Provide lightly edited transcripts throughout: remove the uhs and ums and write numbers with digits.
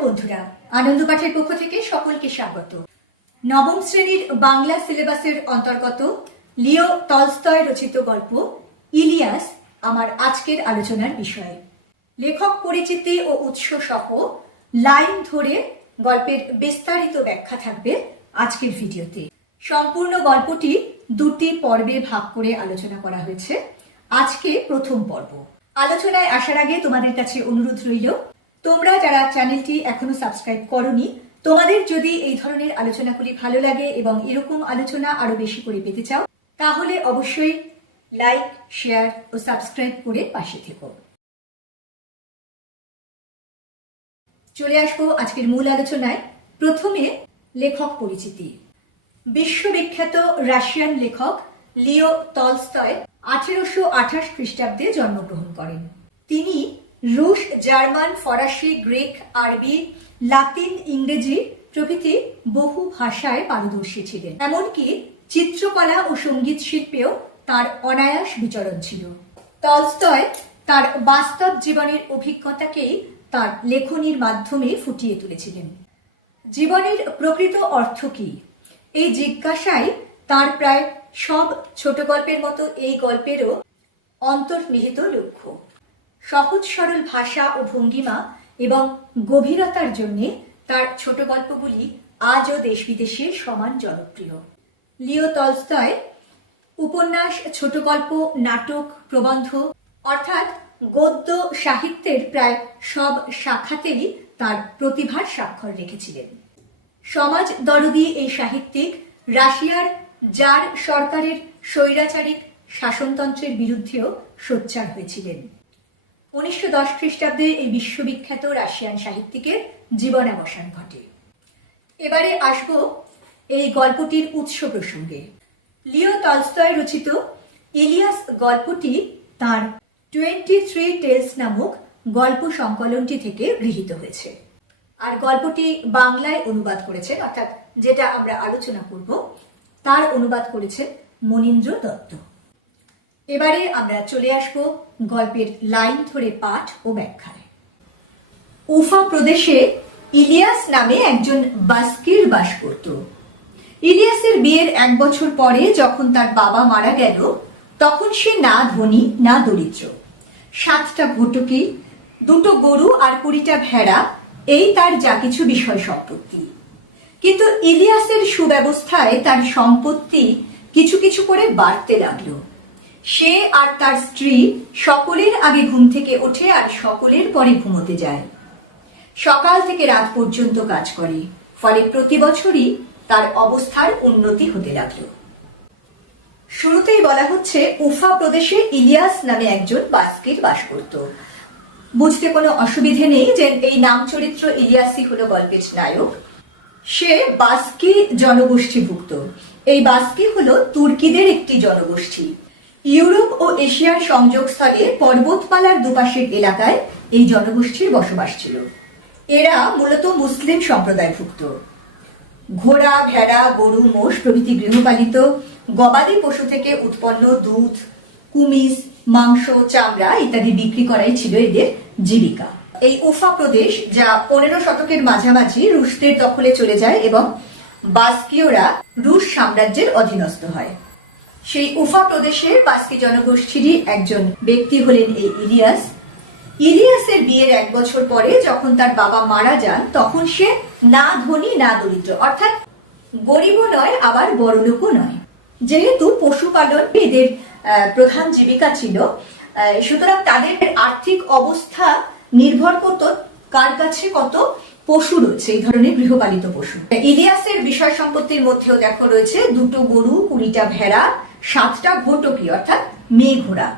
Hello বন্ধুরা, আনন্দ পাঠের পক্ষ থেকে সকলকে স্বাগত। নবম শ্রেণীর বাংলা সিলেবাসের অন্তর্গত লিও টলস্টয় রচিত গল্প ইলিয়াস আমার আজকের আলোচনার বিষয়। লেখক পরিচিতি ও উৎস সহ লাইন ধরে গল্পের বিস্তারিত ব্যাখ্যা থাকবে আজকের ভিডিওতে। সম্পূর্ণ গল্পটি দুটি পর্বে ভাগ করে আলোচনা করা হয়েছে। আজকে প্রথম পর্ব। আলোচনায় আসার আগে তোমাদের কাছে অনুরোধ রইল, তোমরা যারা চ্যানেলটি এখনো সাবস্ক্রাইব করোনি, তোমাদের যদি এই ধরনের আলোচনাগুলি ভালো লাগে এবং এরকম আলোচনা আরো বেশি করে পেতে চাও, তাহলে অবশ্যই লাইক, শেয়ার ও সাবস্ক্রাইব করে পাশে থেকো। চলে আসবো আজকের মূল আলোচনায়। প্রথমে লেখক পরিচিতি। বিশ্ববিখ্যাত রাশিয়ান লেখক লিও টলস্টয় 1828 খ্রিস্টাব্দে জন্মগ্রহণ করেন। তিনি রুশ, জার্মান, ফরাসি, গ্রিক, আরবি, লাতিন, ইংরেজি প্রভৃতি বহু ভাষায় পারদর্শী ছিলেন। এমনকি চিত্রকলা ও সঙ্গীত শিল্পেও তার অনায়াস বিচরণ ছিল। টলস্টয় তার বাস্তব জীবনের অভিজ্ঞতাকেই তার লেখনীর মাধ্যমে ফুটিয়ে তুলেছিলেন। জীবনের প্রকৃত অর্থ কি, এই জিজ্ঞাসায় তার প্রায় সব ছোট গল্পের মতো এই গল্পেরও অন্তর্নিহিত লক্ষ্য। সহজ সরল ভাষা ও ভঙ্গিমা এবং গভীরতার জন্য তার ছোট গল্পগুলি আজও দেশ বিদেশে সমান জনপ্রিয়। লিও টলস্টয় উপন্যাস, ছোট গল্প, নাটক, প্রবন্ধ অর্থাৎ গদ্য সাহিত্যের প্রায় সব শাখাতেই তার প্রতিভার স্বাক্ষর রেখেছিলেন। সমাজ দরদী এই সাহিত্যিক রাশিয়ার জার সরকারের স্বৈরাচারিক শাসনতন্ত্রের বিরুদ্ধেও সোচ্চার হয়েছিলেন। 1910 খ্রিস্টাব্দে এই বিশ্ববিখ্যাত রাশিয়ান সাহিত্যিকের জীবনাবসান ঘটে। এবারে আসবো এই গল্পটির উৎস প্রসঙ্গে। লিও টলস্টয় রচিত ইলিয়াস গল্পটি তার 23 টেলস নামক গল্প সংকলনটি থেকে গৃহীত হয়েছে। আর গল্পটি বাংলায় অনুবাদ করেছেন, অর্থাৎ যেটা আমরা আলোচনা করব তার অনুবাদ করেছেন মনীন্দ্র দত্ত। এবারে আমরা চলে আসব গল্পের লাইন ধরে পাঠ ও ব্যাখ্যায়। উফা প্রদেশে ইলিয়াস নামে একজন বাস্কির বাস করত। ইলিয়াসের বিয়ের 1 বছর পরে যখন তার বাবা মারা গেল, তখন সে না ধনী না দরিদ্র। 7টা ভুটুকি, 2টো গরু আর 20টা ভেড়া, এই তার যা কিছু বিষয় সম্পত্তি। কিন্তু ইলিয়াসের সুব্যবস্থায় তার সম্পত্তি কিছু কিছু করে বাড়তে লাগলো। সে আর তার স্ত্রী সকলের আগে ঘুম থেকে ওঠে আর সকলের পরে ঘুমোতে যায়। সকাল থেকে রাত পর্যন্ত কাজ করে, ফলে প্রতি বছরই তার অবস্থার উন্নতি হতে লাগলো। শুরুতেই বলা হচ্ছে উফা প্রদেশে ইলিয়াস নামে একজন বাস্কির বাস করত। বুঝতে কোনো অসুবিধে নেই যে এই নাম চরিত্র ইলিয়াসই হলো গল্পের নায়ক। সে বাস্কি জনগোষ্ঠীভুক্ত। এই বাস্কি হলো তুর্কিদের একটি জনগোষ্ঠী। ইউরোপ ও এশিয়ার সংযোগস্থলে পর্বতমালার দুপাশের এলাকায় এই জনগোষ্ঠীর বসবাস ছিল। এরা মূলত মুসলিম সম্প্রদায়ভুক্ত। ঘোড়া, ভেড়া, গরু, মোষ প্রভৃতি গৃহপালিত গবাদি পশু থেকে উৎপন্ন দুধ, কুমিজ, মাংস, চামড়া ইত্যাদি বিক্রি করাই ছিল এদের জীবিকা। এই উফা প্রদেশ, যা 15 শতকের মাঝামাঝি রুশদের দখলে চলে যায় এবং বাস্কিয়রা রুশ সাম্রাজ্যের অধীনস্থ হয়, সেই উফা প্রদেশের বাস্কি জনগোষ্ঠীরই একজন ব্যক্তি হলেন এই ইলিয়াস। ইলিয়াসের বিয়ের 1 বছর পরে যখন তার বাবা মারা যান, তখন সে না ধনী না দরিদ্র, অর্থাৎ গরিবও নয় আবার বড়লোকও নয়। যেহেতু পশুপালন এদের প্রধান জীবিকা ছিল, সুতরাং তাদের আর্থিক অবস্থা নির্ভর করত কার কাছে কত পশু রয়েছে, এই ধরনের গৃহপালিত পশু। ইলিয়াসের বিষয় সম্পত্তির মধ্যেও দেখো রয়েছে 2টো গরু, 20টা ভেড়া, 7টা ভোটকি অর্থাৎ মেয়ে ঘোড়া।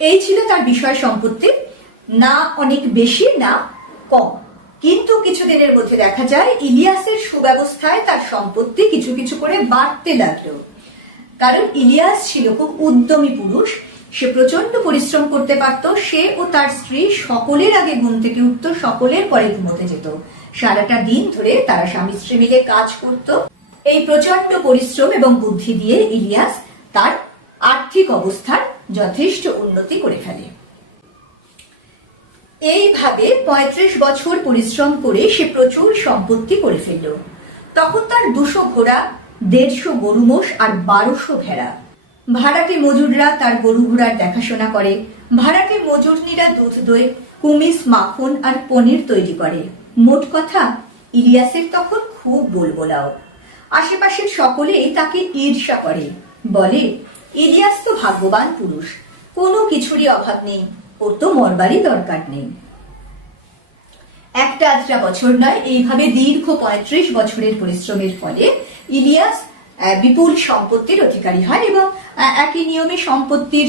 এই ছিল তার বিষয় সম্পত্তি, না অনেক বেশি না কম। কিন্তু কিছুদিনের মধ্যে দেখা যায় ইলিয়াসের সুব্যবস্থায় তার সম্পত্তি কিছু কিছু করে বাড়তে লাগলো। কারণ ইলিয়াস ছিল খুব উদ্যমী পুরুষ, সে প্রচন্ড পরিশ্রম করতে পারত। সে ও তার স্ত্রী সকলের আগে ঘুম থেকে উঠত, সকলের পরে ঘুমোতে যেত। সারাটা দিন ধরে তারা স্বামী স্ত্রী মিলে কাজ করত। এই প্রচন্ড পরিশ্রম এবং বুদ্ধি দিয়ে ইলিয়াস তার আর্থিক অবস্থার যথেষ্ট উন্নতি করে ফেলে। এইভাবে ৩৫ বছর পরিশ্রম করে সে প্রচুর সম্পত্তি করে ফেলল। তখন তার ২০০ ঘোড়া, ১৫০ গরু মোষ আর ১২০০ ভেড়া। ভাড়াটে মজুররা তার গরু ঘোড়ার দেখাশোনা করে। ভাড়াটে মজুরনীরা দুধ দই, কুমিস, মাখন আর পনির তৈরি করে। মোট কথা, ইলিয়াসের তখন খুব বলবোলাও। আশেপাশের সকলেই তাকে ঈর্ষা করে, বলে ইলিয়াস তো ভাগ্যবান পুরুষ, কোনো কিছুরই অভাব নেই, ওর তো মরবারই দরকার নেই। একটা আধটা বছর নয়, এইভাবে দীর্ঘ ৩৫ বছরের পরিশ্রমের ফলে ইলিয়াস বিপুল সম্পত্তির অধিকারী হয় এবং একই নিয়মে সম্পত্তির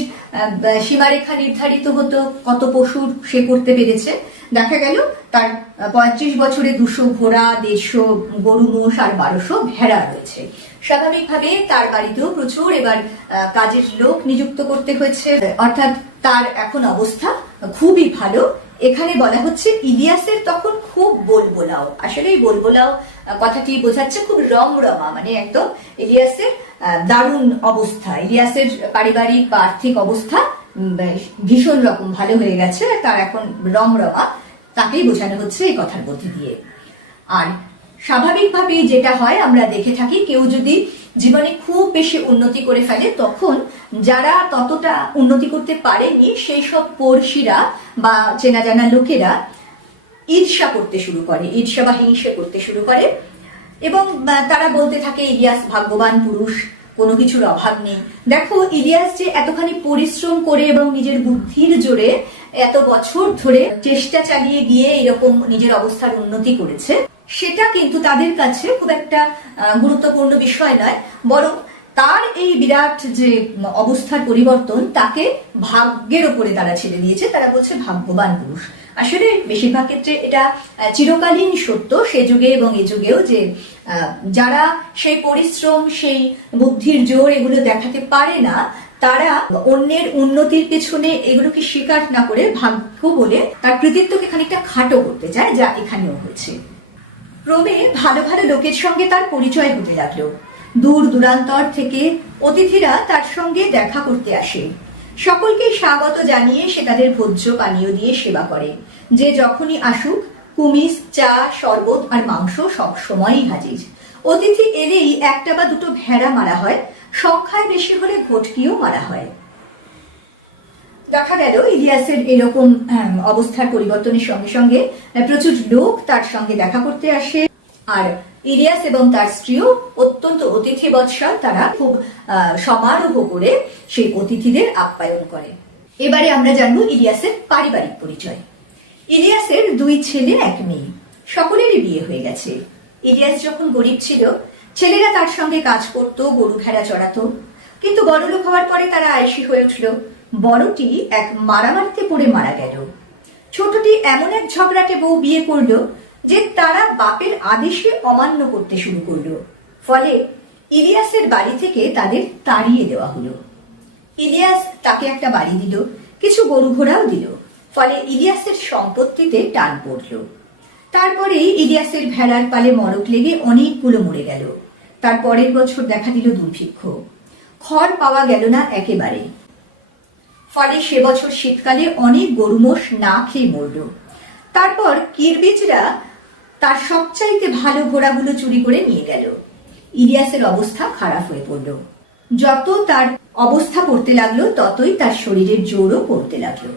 সীমারেখা নির্ধারিত হতো, কত পশুর সে করতে পেরেছে। দেখা গেল তার ৩৫ বছরে ২০০ ঘোড়া, ১৫০ গরু মোষ আর ১২০০ ভেড়া রয়েছে। স্বাভাবিকভাবে তার বাড়িতেও প্রচুর এবার কাজের লোক নিযুক্ত করতে হয়েছে, অর্থাৎ তার এখন অবস্থা খুবই ভালো। এখানে বলা হচ্ছে ইলিয়াসের তখন খুব বলবোলাও। আসলে এই বলবোলাও কথাটি বোঝাচ্ছে খুব রমরমা, মানে একদম ইলিয়াসের দারুণ অবস্থা, ইলিয়াসের পারিবারিক বা আর্থিক অবস্থা ভীষণ রকম ভালো হয়ে গেছে, তার এখন রমরমা, তাকেই বোঝানো হচ্ছে এই কথার মধ্যে দিয়ে। আর স্বাভাবিকভাবে যেটা হয়, আমরা দেখে থাকি, কেউ যদি জীবনে খুব বেশি উন্নতি করে ফেলে, তখন যারা ততটা উন্নতি করতে পারেনি সেই সব পড়শিরা বা চেনা জানা লোকেরা ঈর্ষা করতে শুরু করে, ঈর্ষা বা হিংসে করতে শুরু করে এবং তারা বলতে থাকে ইলিয়াস ভাগ্যবান পুরুষ, কোনো কিছুর অভাব নেই। দেখো, ইলিয়াস যে এতখানি পরিশ্রম করে এবং নিজের বুদ্ধির জোরে এত বছর ধরে চেষ্টা চালিয়ে গিয়ে এরকম নিজের অবস্থার উন্নতি করেছে, সেটা কিন্তু তাদের কাছে খুব একটা গুরুত্বপূর্ণ বিষয় নয়, বরং তার এই বিরাট যে অবস্থার পরিবর্তন তাকে ভাগ্যের ওপরে তারা ছেড়ে দিয়েছে। তারা বলছে ভাগ্যবান পুরুষ। আসলে বেশিরভাগ ক্ষেত্রে এটা চিরকালীন সত্য, সে যুগে এবং এ যুগেও, যে যারা সেই পরিশ্রম, সেই বুদ্ধির জোর এগুলো দেখাতে পারে না, তারা অন্যের উন্নতির পেছনে এগুলোকে স্বীকার না করে ভাগ্য বলে তার কৃতিত্বকে খানিকটা খাটো করতে চায়, যা এখানেও হয়েছে। ক্রমে ভালো ভালো লোকের সঙ্গে তার পরিচয় হতে লাগলো। দূর দূরান্তর থেকে অতিথিরা তার সঙ্গে দেখা করতে আসে। সকলকে স্বাগত জানিয়ে সে তাদের ভোজ্য পানীয় দিয়ে সেবা করে। যে যখনই আসুক, কুমিস, চা, শরবত আর মাংস সব সময়ই হাজির। অতিথি এলেই একটা বা দুটো ভেড়া মারা হয়, সংখ্যায় বেশি হলে ঘটকিও মারা হয়। দেখা গেল ইলিয়াসের এরকম অবস্থার পরিবর্তনের সঙ্গে সঙ্গে প্রচুর লোক তার সঙ্গে দেখা করতে আসে। আর ইলিয়াস এবং তার স্ত্রীও অত্যন্ত অতিথি বৎসল, তারা খুব সমারোহ করে সেই অতিথিদের আপ্যায়ন করে। এবারে আমরা জানবো ইলিয়াসের পারিবারিক পরিচয়। ইলিয়াসের 2 ছেলে 1 মেয়ে, সকলেরই বিয়ে হয়ে গেছে। ইলিয়াস যখন গরিব ছিল, ছেলেরা তার সঙ্গে কাজ করত, গরু ভেড়া চড়াতো। কিন্তু বড়লোক হওয়ার পরে তারা আয়েশি হয়ে উঠল। বড়টি এক মারামারিতে পড়ে মারা গেল। ছোটটি এমন এক ঝগড়াটে বউ বিয়ে করলো যে তারা বাপের আদেশে অমান্য করতে শুরু করলো। ফলে ইলিয়াসের বাড়ি থেকে তাদের তাড়িয়ে দেওয়া হলো। ইলিয়াস তাকে একটা বাড়ি দিল, কিছু গরু ঘোড়াও দিল। ফলে ইলিয়াসের সম্পত্তিতে টান পড়ল। তারপরেই ইলিয়াসের ভেড়ার পালে মরক লেগে অনেকগুলো মরে গেল। তার পরের বছর দেখা দিল দুর্ভিক্ষ, খড় পাওয়া গেল না একেবারে। ফলে সে বছর শীতকালে অনেক গরু মোষ না খেয়ে মরল। তারপর কিরবিজরা তার সবচাইতে ভালো ঘোড়াগুলো চুরি করে নিয়ে গেল। ইলিয়াসের অবস্থা খারাপ হয়ে পড়ল। যত তার অবস্থা পড়তে লাগলো, ততই তার শরীরের জোরও পড়তে লাগলো।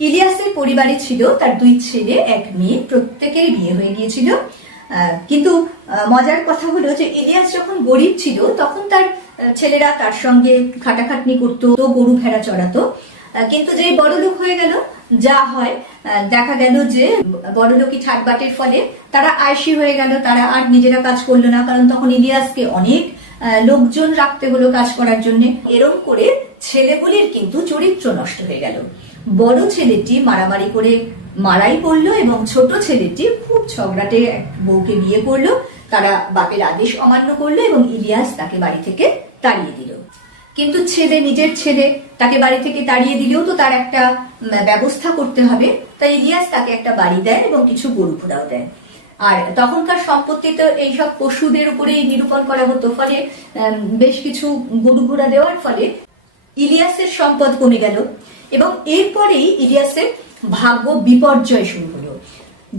ইলিয়াসের পরিবারে ছিল তার 2 ছেলে 1 মেয়ে, প্রত্যেকের বিয়ে হয়ে গিয়েছিল। কিন্তু মজার কথা হলো যে ইলিয়াস যখন গরিব ছিল, তখন তার ছেলেরা তার সঙ্গে খাটাখাটনি করতো, গরু ভেড়া চড়াতো। কিন্তু যে বড়লোক হয়ে গেল, যা হয় দেখা গেল যে বড়লোকি ঠাটবাটের ফলে তারা আয়েশি হয়ে গেল, তারা আর নিজেরা কাজ করলো না, কারণ তখন ইলিয়াসকে অনেক লোকজন রাখতে হলো কাজ করার জন্য। এরকম করে ছেলেগুলির কিন্তু চরিত্র নষ্ট হয়ে গেল। বড় ছেলেটি মারামারি করে মারাই পড়লো এবং ছোট ছেলেটি খুব ঝগড়াটে এক বউকে বিয়ে করলো। তারা বাপের আদেশ অমান্য করলো এবং ইলিয়াস তাকে বাড়ি থেকে তাড়িয়ে দিল। কিন্তু নিজের ছেলে তাকে বাড়ি থেকে তাড়িয়ে দিলেও তো তার একটা ব্যবস্থা করতে হবে, তাই ইলিয়াস তাকে একটা বাড়ি দেয় এবং কিছু গরু ঘোড়াও দেয়। আর তখনকার সম্পত্তিতে এইসব পশুদের উপরেই নিরূপণ করা হতো, ফলে বেশ কিছু গরু ঘোড়া দেওয়ার ফলে ইলিয়াসের সম্পদ কমে গেল। এবং এরপরেই ইলিয়াসের ভাগ্য বিপর্যয় শুরু হলো।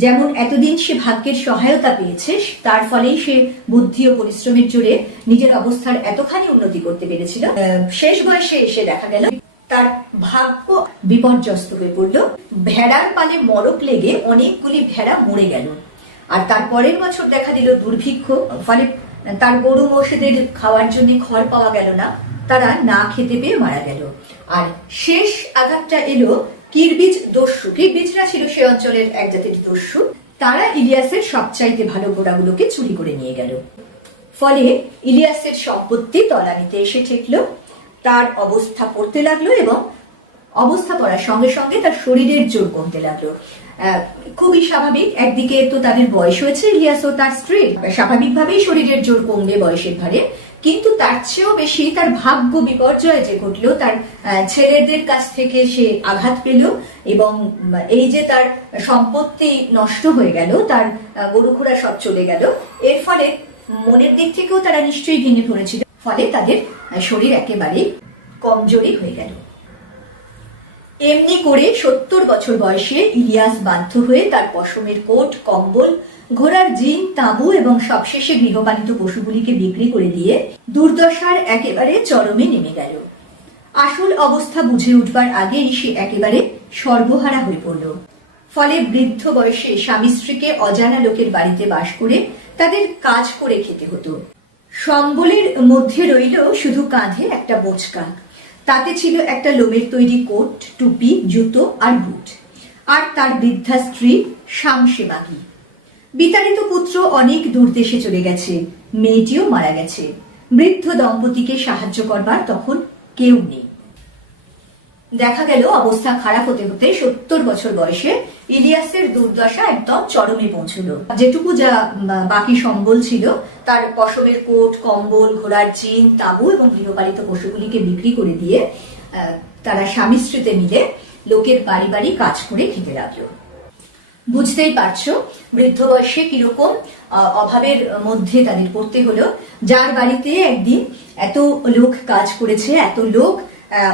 যেমন এতদিন সে ভাগ্যের সহায়তা পেয়েছে, তার ফলেই সে বুদ্ধি ও পরিশ্রমের জোরে নিজের অবস্থার এতখানি উন্নতি করতে পেরেছিল। শেষ বয়সে এসে দেখা গেল তার ভাগ্য বিপর্যস্ত হয়ে পড়লো। ভেড়ার পালে মরক লেগে অনেকগুলি ভেড়া মরে গেল। আর তার পরের বছর দেখা দিল দুর্ভিক্ষ, ফলে তার গরু মোষদের খাওয়ার জন্য খড় পাওয়া গেল না, তারা না খেতে পেয়ে মারা গেল। আর শেষ আঘাতটা এলো কিরবিজ দস্যু। কিরবিজরা ছিল সে অঞ্চলের এক জাতির দস্যু। তারা ইলিয়াসের সবচাইতে ভালো ঘোড়াগুলোকে চুরি করে নিয়ে গেল। ফলে ইলিয়াসের সম্পত্তি তলানিতে এসে ঠেকলো, তার অবস্থা পড়তে লাগলো এবং অবস্থা পড়ার সঙ্গে সঙ্গে তার শরীরের জোর কমতে লাগলো। খুবই স্বাভাবিক, একদিকে তো তাদের বয়স হয়েছে ইলিয়াস ও তার স্ত্রী, স্বাভাবিকভাবেই শরীরের জোর কমবে বয়সের ভারে, কিন্তু তার চেয়েও বেশি তার ভাগ্য বিপর্যয় যে ঘটলো, তার ছেলেদের কাছ থেকে সে আঘাত পেল এবং এই যে তার সম্পত্তি নষ্ট হয়ে গেল, তার গরু ঘোড়া সব চলে গেল, এর ফলে মনের দিক থেকেও তারা নিশ্চয়ই ভেঙে পড়েছিল। ফলে তাদের শরীর একেবারেই কমজোরি হয়ে গেল। এমনি করে 70 বছর বয়সে ইলিয়াস বাধ্য হয়ে তার পশমের কোট, কম্বল, ঘোড়ার জিন, তাঁবু এবং সবশেষে গৃহপালিত পশুগুলিকে বিক্রি করে দিয়ে দুর্দশার একেবারে চরমে নেমে গেল। আসল অবস্থা বুঝে উঠবার আগেই সে একেবারে সর্বহারা হয়ে পড়ল। ফলে বৃদ্ধ বয়সে স্বামী স্ত্রীকে অজানা লোকের বাড়িতে বাস করে তাদের কাজ করে খেতে হতো। সম্বলের মধ্যে রইল শুধু কাঁধে একটা বোঁচকা, তাতে ছিল একটা লোমের তৈরি কোট, টুপি, জুতো আর বুট। আর তার বৃদ্ধা স্ত্রী শামসেমাগি। বিতাড়িত পুত্র অনেক দূর দেশে চলে গেছে, মেয়েটিও মারা গেছে। বৃদ্ধ দম্পতিকে সাহায্য করবার তখন কেউ নেই। দেখা গেল অবস্থা খারাপ হতে হতে 70 বছর বয়সে ইলিয়াসের দুর্দশা একদম চরমে পৌঁছল। যেটুকু যা বাকি সম্বল ছিল, তার পশমের কোট, কম্বল, ঘোড়ার চিন, তাঁবু এবং গৃহপালিত পশুগুলিকে বিক্রি করে দিয়ে তারা স্বামী স্ত্রীতে মিলে লোকের বাড়ি বাড়ি কাজ করে খেতে লাগলো। বুঝতেই পারছো বৃদ্ধ বয়সে কিরকম অভাবের মধ্যে তাদের পড়তে হলো। যার বাড়িতে একদিন এত লোক কাজ করেছে, এত লোক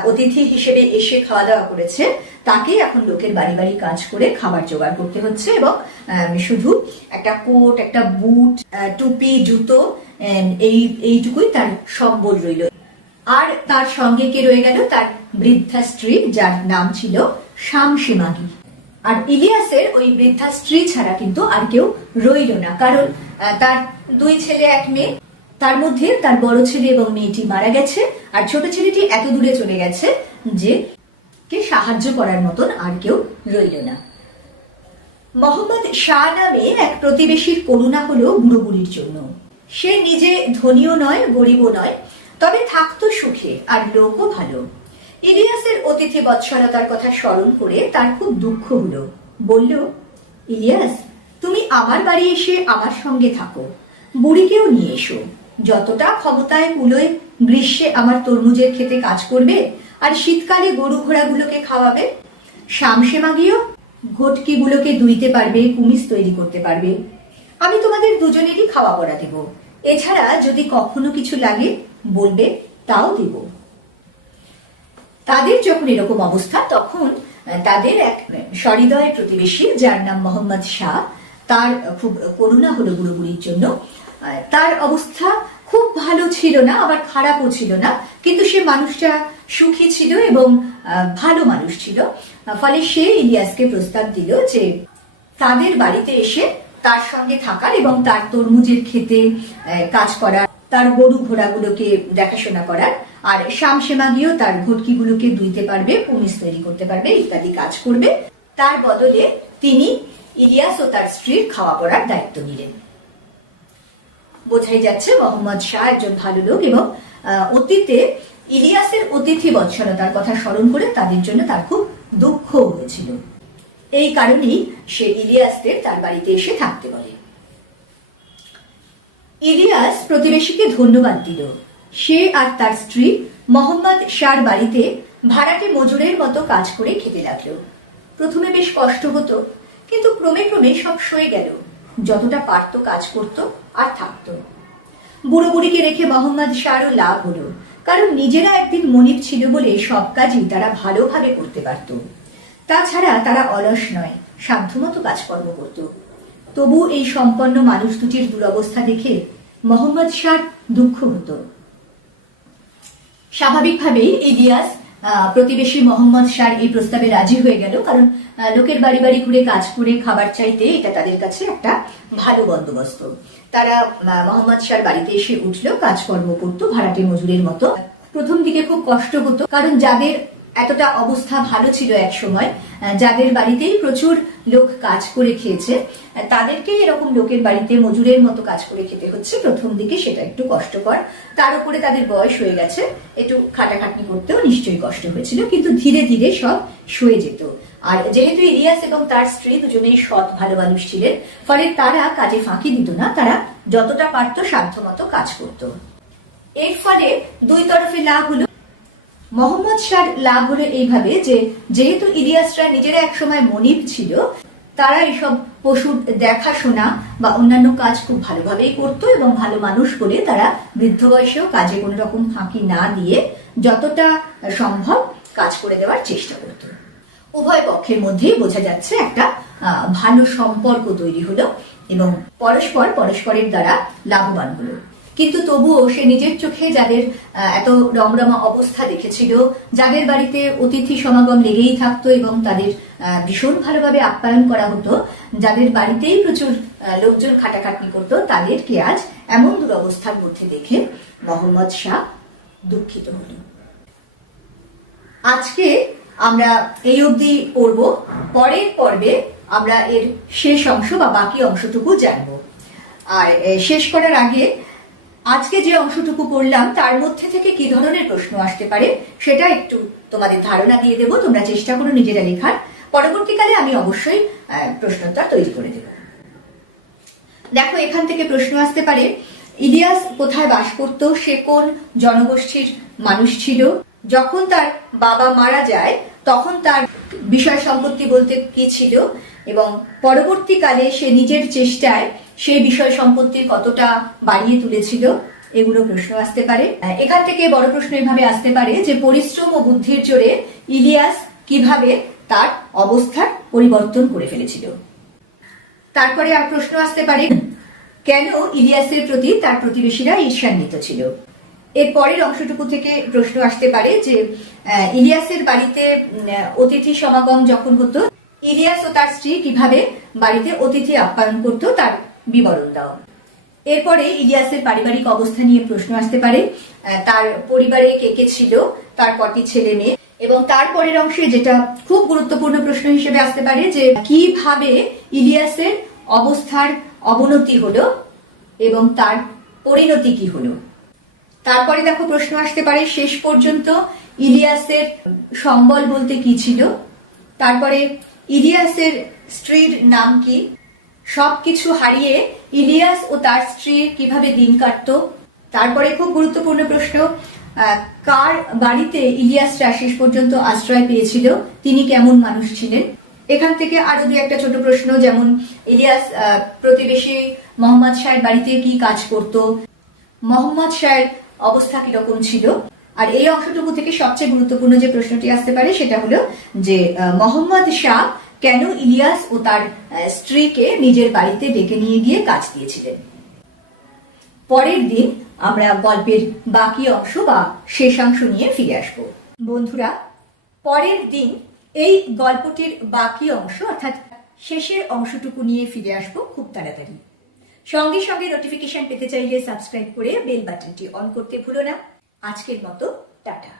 অতিথি হিসেবে এসে খাওয়া দাওয়া করেছে, তাকে এখন লোকের বাড়ি বাড়ি কাজ করে খাবার জোগাড় করতে হচ্ছে এবং শুধু একটা কোট, একটা বুট, টুপি, জুতো, এইটুকুই তার সম্বল রইল। আর তার সঙ্গে কে রয়ে গেল? তার বৃদ্ধা স্ত্রী, যার নাম ছিল শামসেমাগি। আর ইলিয়াসের ওই বৃদ্ধা স্ত্রী ছাড়া কিন্তু আর কেউ রইল না, কারণ তার 2 ছেলে 1 মেয়ে, তার মধ্যে তার বড় ছেলে এবং মেয়েটি মারা গেছে, আর ছোট ছেলেটি এত দূরে চলে গেছে যে কে সাহায্য করার মতন আর কেউ রইল না। মোহাম্মদ শাহ নামে এক প্রতিবেশীর করুণা হলো বুড়ো বুড়ির জন্য। সে নিজে ধনীও নয়, গরিবও নয়, তবে থাকতো সুখে, আর লোকও ভালো। ইলিয়াসের অতিথি বৎসলতার কথা স্মরণ করে তার খুব দুঃখ হলো। বলল, ইলিয়াস, তুমি আমার বাড়ি এসে আমার সঙ্গে থাকো, বুড়িকেও নিয়ে এসো। যতটা ক্ষমতায় কুলোয় গ্রীষ্মে আমার তরমুজের খেতে কাজ করবে, আর শীতকালে গরু ঘোড়াগুলোকে খাওয়াবে। শামসেমাগিও ঘটকিগুলোকে দুইতে পারবে, কুমিজ তৈরি করতে পারবে। আমি তোমাদের দুজনেরই খাওয়া পড়া দেব। এছাড়া যদি কখনো কিছু লাগে বলবে, তাও দেব। তাদের যখন এরকম অবস্থা, তখন তাদের এক সহৃদয় প্রতিবেশী, যার নাম মোহাম্মদ শাহ, তার খুব করুণা হলো বুড়ো বুড়ির জন্য। তার অবস্থা খুব ভালো ছিল না, আবার খারাপও ছিল না, কিন্তু সে মানুষটা সুখী ছিল এবং ভালো মানুষ ছিল। ফলে সে ইলিয়াসকে প্রস্তাব দিল যে তাদের বাড়িতে এসে তার সঙ্গে থাকার এবং তার তরমুজের খেতে কাজ করার, তার গরু ঘোড়াগুলোকে দেখাশোনা করার, আর শামসেমাগিও তার ঘটকিগুলোকে ধুইতে পারবে, কুমিজ তৈরি করতে পারবে, ইত্যাদি কাজ করবে। তার বদলে তিনি ইলিয়াস ও তার স্ত্রীর খাওয়া পড়ার দায়িত্ব নিলেন। বোঝাই যাচ্ছে মোহাম্মদ শাহ একজন ভালো লোক এবং অতীতে ইলিয়াসের অতিথি বৎসলতার কথা স্মরণ করে তাদের জন্য তার খুব দুঃখ হয়েছিল। এই কারণেই সে ইলিয়াসদের তার বাড়িতে এসে থাকতে বলে। ইলিয়াস প্রতিবেশীকে ধন্যবাদ দিল। সে আর তার স্ত্রী মোহাম্মদ শাহর বাড়িতে ভাড়াটে মজুরের মতো কাজ করে খেতে লাগলো। প্রথমে বেশ কষ্ট হতো, কিন্তু ক্রমে ক্রমে সব সয়ে গেল। যতটা পারত কাজ করত আর থাকত। বুড়ো বুড়িকে রেখে মোহাম্মদ শাহরও লাভ হলো, কারণ নিজেরা একদিন মনিব ছিল বলে সব কাজই তারা ভালোভাবে করতে পারত। তাছাড়া তারা অলস নয়, সাধ্যমতো কাজকর্ম করত। তবু এই সম্পন্ন মানুষ দুটির দুরবস্থা দেখে মোহাম্মদ শাহর দুঃখ হতো। স্বাভাবিকভাবেই ইলিয়াস প্রতিবেশী মোহাম্মদ শাহর এই প্রস্তাবে রাজি হয়ে গেল, কারণ লোকের বাড়ি বাড়ি ঘুরে কাজ করে খাবার চাইতে এটা তাদের কাছে একটা ভালো বন্দোবস্ত। তারা মোহাম্মদ শাহর বাড়িতে এসে উঠলো, কাজকর্ম করতো ভাড়াটে মজুরের মতো। প্রথম দিকে খুব কষ্ট হতো, কারণ যাদের এতটা অবস্থা ভালো ছিল এক সময়, যাদের বাড়িতেই প্রচুর লোক কাজ করে খেয়েছে, তাদেরকে এরকম লোকের বাড়িতে মজুরের মতো কাজ করে খেতে হচ্ছে। প্রথম দিকে সেটা একটু কষ্টকর, তার উপরে তাদের বয়স হয়ে গেছে, একটু খাটাখাটনি করতেও নিশ্চয়ই কষ্ট হয়েছিল, কিন্তু ধীরে ধীরে সব সয়ে যেত। আর যেহেতু ইলিয়াস এবং তার স্ত্রী দুজনেই সৎ ভালো মানুষ ছিলেন, ফলে তারা কাজে ফাঁকি দিত না, তারা যতটা পারত সাধ্যমতো কাজ করত। এর ফলে দুই তরফে লাভ হলো। মোহাম্মদ শাহর লাভ হলো এইভাবে যে, যেহেতু ইলিয়াসরা নিজেরা একসময় মনিব ছিল, তারা এইসব পশুর দেখাশোনা বা অন্যান্য কাজ খুব ভালোভাবেই করতো, এবং ভালো মানুষ বলে তারা বৃদ্ধ বয়সেও কাজে কোনো রকম ফাঁকি না দিয়ে যতটা সম্ভব কাজ করে দেওয়ার চেষ্টা করত। উভয় পক্ষের মধ্যেই বোঝা যাচ্ছে একটা ভালো সম্পর্ক তৈরি হলো এবং পরস্পরের দ্বারা লাভবান হলো। কিন্তু তবুও সে নিজের চোখে যাদের এত রমরমা অবস্থা দেখেছিল, যাদের বাড়িতে অতিথি সমাগম লেগেই থাকতো এবং তাদের ভীষণ ভালোভাবে আপ্যায়ন করা হতো, যাদের বাড়িতেই প্রচুর লোকজন খাটাখাটনি করতো, তাদেরকে আজ এমন দুরবস্থার মধ্যে দেখে মোহাম্মদ শাহ দুঃখিত হল। আজকে আমরা এই অবধি পড়ব, পরের পর্বে আমরা এর শেষ অংশ বা বাকি অংশটুকু জানব। আর শেষ করার আগে আজকে যে অংশটুকু পড়লাম তার মধ্যে থেকে কি ধরনের প্রশ্ন আসতে পারে সেটা একটু তোমাদের ধারণা দিয়ে দেব। তোমরা চেষ্টা করো নিজেরা লেখার, পরবর্তীকালে আমি অবশ্যই প্রশ্নোত্তর তৈরি করে দেব। দেখো, এখান থেকে প্রশ্ন আসতে পারে, ইলিয়াস কোথায় বাস করত, সে কোন জনগোষ্ঠীর মানুষ ছিল, যখন তার বাবা মারা যায় তখন তার বিষয় সম্পত্তি বলতে কি ছিল, এবং পরবর্তীকালে সে নিজের চেষ্টায় সেই বিষয় সম্পত্তির কতটা বাড়িয়ে তুলেছিল, এগুলো প্রশ্ন আসতে পারে। এখান থেকে বড় প্রশ্ন এভাবে আসতে পারে যে, পরিশ্রম ও বুদ্ধির জোরে ইলিয়াস কিভাবে তার অবস্থার পরিবর্তন করে ফেলেছিল। তারপরে আর প্রশ্ন আসতে পারে, কেন ইলিয়াসের প্রতি তার প্রতিবেশীরা ঈর্ষান্বিত ছিল। এর পরের অংশটুকু থেকে প্রশ্ন আসতে পারে যে, ইলিয়াসের বাড়িতে অতিথি সমাগম যখন হতো, ইলিয়াস ও তার স্ত্রী কিভাবে বাড়িতে অতিথি আপ্যায়ন করতো তার বিবরণ দাও। এরপরে ইলিয়াসের পারিবারিক অবস্থা নিয়ে প্রশ্ন আসতে পারে, তার পরিবারে কে কে ছিল, তার কটি ছেলে মেয়ে, এবং তারপরের অংশে যেটা খুব গুরুত্বপূর্ণ প্রশ্ন হিসেবে আসতে পারে যে, কিভাবে ইলিয়াসের অবস্থার অবনতি হলো এবং তার পরিণতি কি হলো। তারপরে দেখো, প্রশ্ন আসতে পারে শেষ পর্যন্ত ইলিয়াসের সম্বল বলতে কি ছিল, তারপরে ইলিয়াসের স্ত্রীর নাম কি, সবকিছু হারিয়ে ইলিয়াস ও তার স্ত্রী কিভাবে দিন কাটতো। তারপরে খুব গুরুত্বপূর্ণ প্রশ্ন, কার বাড়িতে ইলিয়াসরা শেষ পর্যন্ত আশ্রয় পেয়েছিল, তিনি কেমন মানুষ ছিলেন। এখান থেকে আরো দু একটা ছোট প্রশ্ন, যেমন ইলিয়াস প্রতিবেশী মোহাম্মদ শাহের বাড়িতে কি কাজ করত, মোহাম্মদ শাহের অবস্থা কিরকম ছিল। আর এই অংশটুকু থেকে সবচেয়ে গুরুত্বপূর্ণ যে প্রশ্নটি আসতে পারে সেটা হলো যে, মোহাম্মদ শাহ কেন ইলিয়াস ও তার স্ত্রীকে নিজের বাড়িতে ডেকে নিয়ে গিয়ে কাজ দিয়েছিলেন। পরের দিন আমরা গল্পের বাকি অংশ বা শেষাংশ নিয়ে ফিরে আসব। বন্ধুরা, পরের দিন এই গল্পটির বাকি অংশ অর্থাৎ শেষের অংশটুকু নিয়ে ফিরে আসব খুব তাড়াতাড়ি। সঙ্গে সঙ্গে নোটিফিকেশন পেতে চাইলে সাবস্ক্রাইব করে বেল বাটনটি অন করতে ভুলো না। আজকের মতো টাটা।